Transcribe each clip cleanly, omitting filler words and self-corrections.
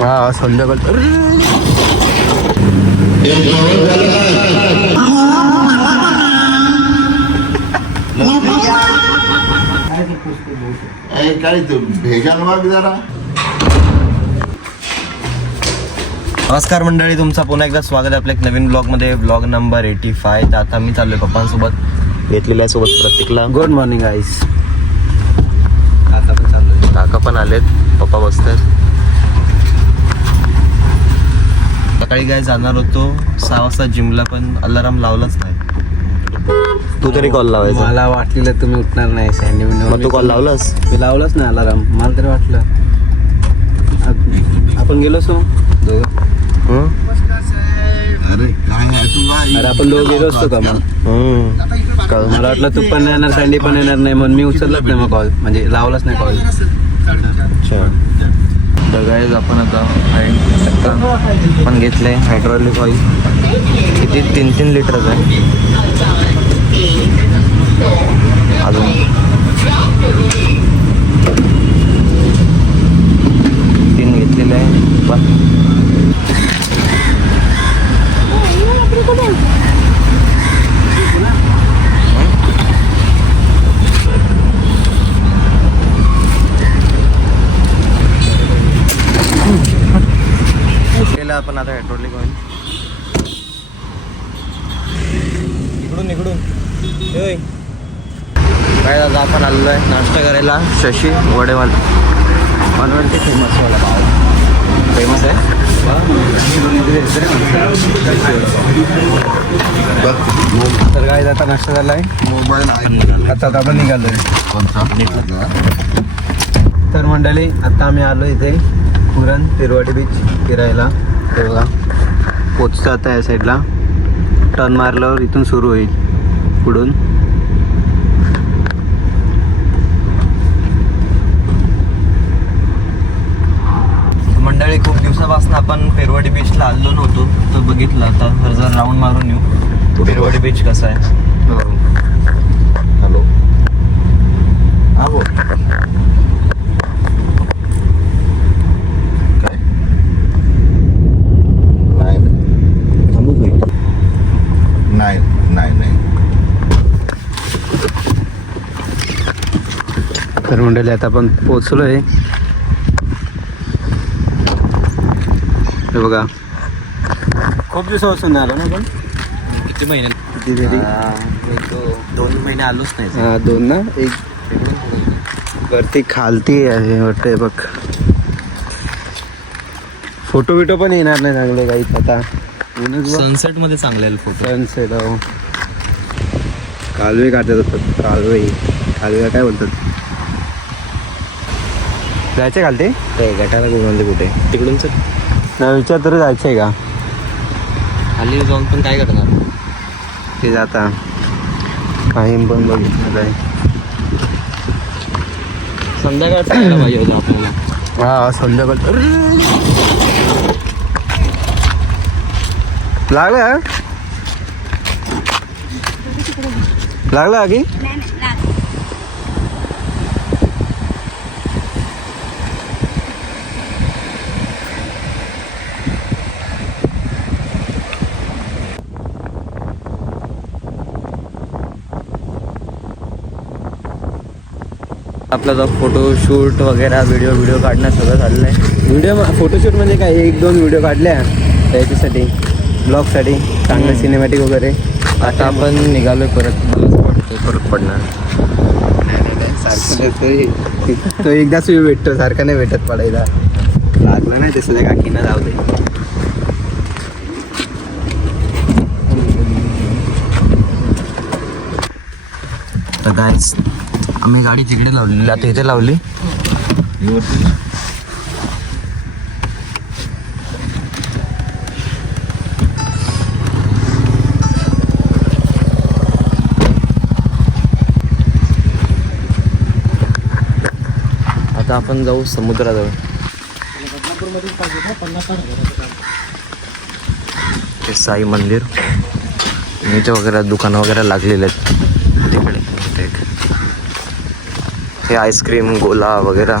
हा संध्याकाळ काय तू भेजाल वाग जरा. नमस्कार मंडळी, तुमचं पुन्हा एकदा स्वागत आहे आपल्या एक नवीन ब्लॉगमध्ये. Blog number 85. तर आता मी चाललोय पप्पांसोबत, घेतलेल्या सोबत प्रत्येकला. Good morning ice. काका पण चाललोय, काका पण आलेत, पप्पा बसतात. सकाळी काय जाणार होतो 6 वाजता जिमला, पण अलार्म लावलाच नाही. तू तरी कॉल लावायचा. मला वाटलेलं तुम्ही उठणार नाही सँडी. मग तू कॉल लावलास? मी लावलाच नाही अलार्म. मला तरी वाटलं आपण गेलो सो दोघं. अरे काय आहे तू? अरे आपण दोघं गेलो असतो का मग? मला वाटलं तू पण येणार, सँडी पण येणार नाही, म्हणून मी उचललंच नाही मग कॉल, म्हणजे लावलाच नाही कॉल. अच्छा. तर गाईज आपण आता पण घेतलंय हायड्रॉलिक ऑइल. किती 3 लिटरचं आहे. अजून 3 घेतलेलं आहे. आपण आता हायड्रॉलिक ऑइल इकडून काय दादा, आपण आलेलो आहे नाश्ता करायला. शशी वडेवाला, मनवडचे फेमसवाला भाव. फेमस आहे. तर काय आता नाश्ता झाला आहे. मोबाईल आता आपण निघालोय. कोणता? तर मंडळी, आता आम्ही आलो इथे पुरण तिरवाटी बीच फिरायला. ते बघा पोचतं आता या साईडला. टर्न मारल्यावर इथून सुरू होईल पुढून. मंडळी, खूप दिवसापासून आपण पेरवाडी बीचला आलो नव्हतो, तर बघितलं आता जर राऊंड मारून येऊ. पेरवाडी बीच कसा आहे. हॅलो. हा बोल. काय? नाही. तर मंडळी, आता आपण पोचलोय. हे बघा, खूप दिवसापासून आलो ना आपण. किती महिने? किती तरी 2 महिने आलोच नाही. हा 2 ना. एक वरती खालती आहे वाटतंय बघ. फोटो बिटो पण येणार नाही चांगले काही. आता सनसेट मध्ये चांगले फोटो. सनसेट कालवे काढतात असतात. कालवे काय बोलतात, जायचं खालते गटाला म्हणजे कुठे तिकडूनच ना विचार तरी जायचंय का? खाली जाऊन पण काय करणार ते जाता काही पण बघितलं आहे. संध्याकाळचं यायला पाहिजे होतं आपल्याला. हा संध्याकाळ लागला की आपला जो फोटोशूट वगैरे व्हिडिओ काढणं सगळं झालेलं आहे. फोटोशूट म्हणजे काय 1-2 व्हिडिओ काढल्या त्याच्यासाठी, ब्लॉगसाठी चांगलं सिनेमॅटिक वगैरे. आता आपण निघालोय परत पडणार. तो एकदाच मी भेटतो, सारखा नाही भेटत पडायला. लागला नाही तसल्या काकीना, जाऊ दे. तर काय आम्ही गाडी तिकडे लावलेली, आता इथे लावली. आता आपण जाऊ समुद्राजवळ. ते साई मंदिर, इथे वगैरे दुकानं वगैरे लागलेले आहेत. तिकडे हे आईस्क्रीम गोला वगैरे.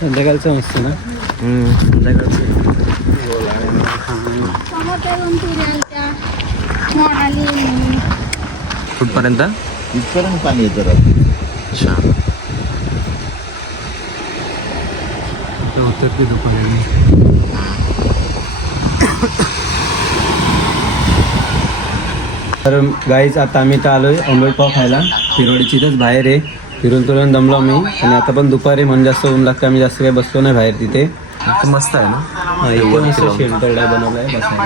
संध्याकाळचं मस्त ना. संध्याकाळचं कुठपर्यंत? इथपर्यंत पाणी येतं रात्री. अच्छा. होतं की दुपारी. तर गाईच आता आम्ही इथं आलोय ऑमलेट पाव खायला. पिरोडीची इथंच बाहेर आहे. फिरून दमलो मी आणि आता पण दुपारी म्हणून जास्त ऊन लागतं. आम्ही जास्त काही बसलो नाही बाहेर तिथे. इथं मस्त आहे ना. हा, इथे मस्त शेल्टर टाईप बनवलं आहे बसायला.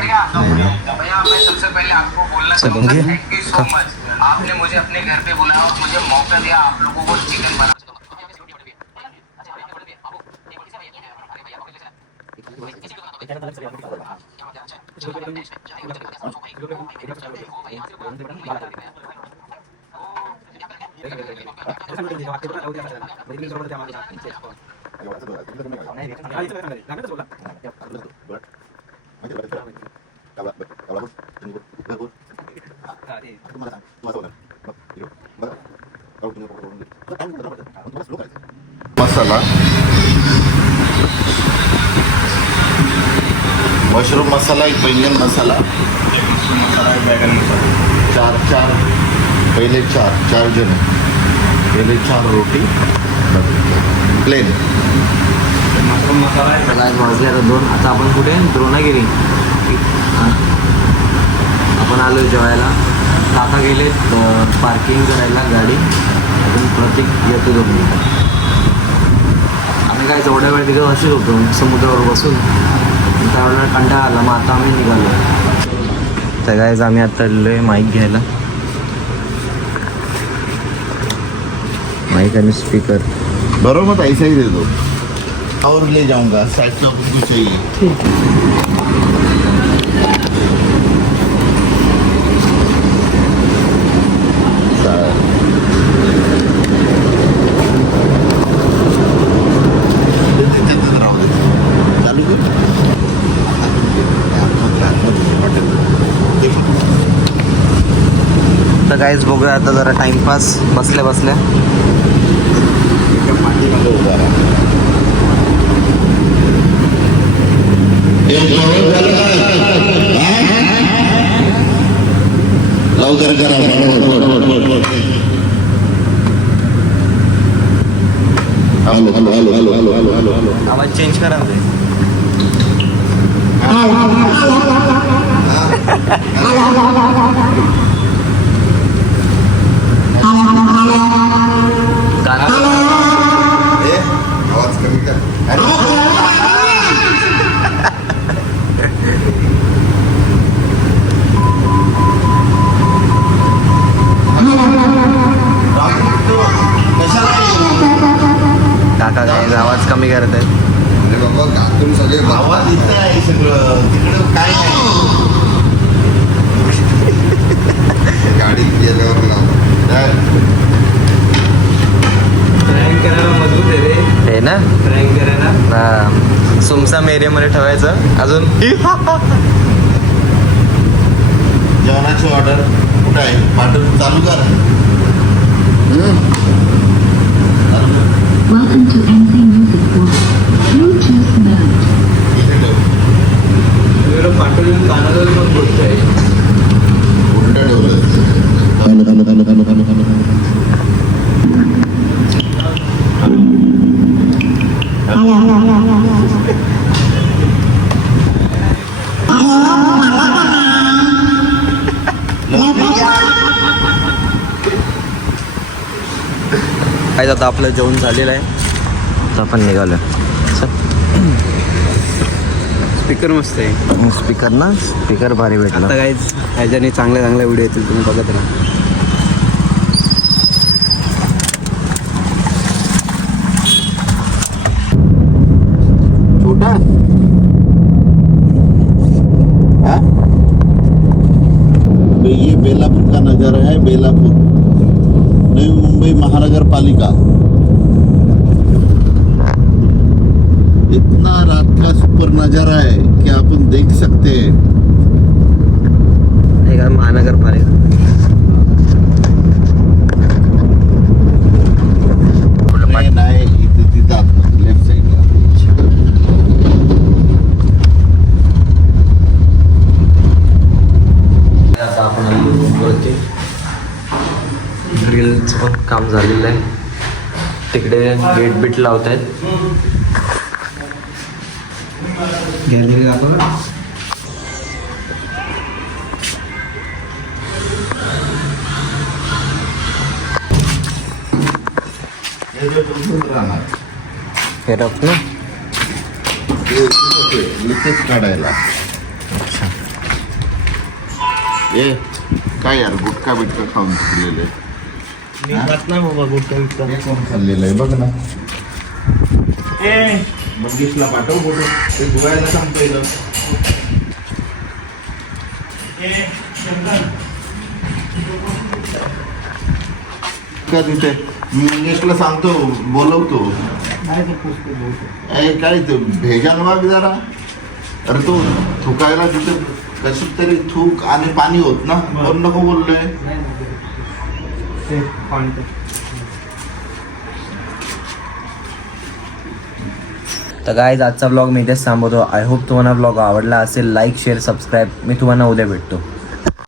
चल घे. खा. आपने मुझे अपने घर पे बुलाया और मुझे मौका दिया आप लोगों को चिकन बना मसाला, मशरूम मसाला, एक बैंगन मसाला, एक मशरूम मसाला, एक बैगन मसाला, चार पहले चार जन, पहले 4 रोटी प्लेन. आज वाजले आता 2. आता आपण कुठे? द्रोणागिरी. आपण आलो जेवायला. काका गेले पार्किंग करायला गाडी. अजून प्रत्येक येतो दोन. आम्ही काय तेवढ्या वेळ तिथे असेच होतो समुद्रावर बसून. त्यावेळेला कंटाळा आला. मग आता आम्ही निघालो. तर काय आम्ही आता आलोय माईक घ्यायला. माईक आणि स्पीकर. बरोबर मत ऐसा ही दे दो और ले जाऊंगा. साइड का कुछ चाहिए. चालू कर. तर काहीच बघूया आता जरा टाइमपास बसल्या बसल्या. पाठीमागे उभा राहा. लवकर करा. हॅलो. आवाज चेंज करा ना ते. आवाज कमी कर. काका काय आवाज कमी करत आहेत. अरे बाबा काकून सगळे आवाज इथे आहे सगळं. तिकडं काय नाही. गाडी गेल्यावर प्रँक करायला मजबूत आहे रे. हे ना प्रँक करायला. सुमसाम एरियामध्ये ठेवायचं. अजून जेवणाची ऑर्डर कुठं आहे? पाठवून चालू कर. Welcome to NC Music World. Bluetooth mode. पाठवून कानाजवळ पण गोष्ट आहे. उलट ठेवलं. काय आता आपलं जेवण झालेलं आहे. तर आपण निघालो. स्पीकर मस्त आहे. स्पीकर ना स्पीकर भारी भेटला. आता काहीच ह्याच्याने चांगले व्हिडिओ येतील. तुम्ही बघत राहा. छोटा ये बेलापुर का नज़ारा है. बेलापुर नवी मुंबई महानगर पालिका. इतना रात का सुपर नज़ारा है कि अपन देख सकते हैं. महानगरपालिका. नाही इथे तिथं लेफ्ट साईडला. काम झालेलं आहे. तिकडे गेट बीट लावत आहेत. गॅलरी दाखव ना. हे जे तुमचं राहणार हे रफ ना. इथेच काढायला. अच्छा. ए काय यार गुटखा बिटका खाऊन खाल्लेलं आहे. कोण खाल्लेलं आहे बघ ना. मंगेशला पाठव फोटो. ते धुवायला सांग पहिलं. का तिथे मी मंगेशला सांगतो बोलवतो. काय ते भेजाल वाग जरा. अरे तो थुकायला तिथे कशी तरी थूक आणि पाणी होत ना. कोण नको बोललोय. तर गाईज आजचा ब्लॉग मी इथेच थांबवतो. आय होप तुम्हाला ब्लॉग आवडला असेल. Like share subscribe. मी तुम्हाला उद्या भेटतो.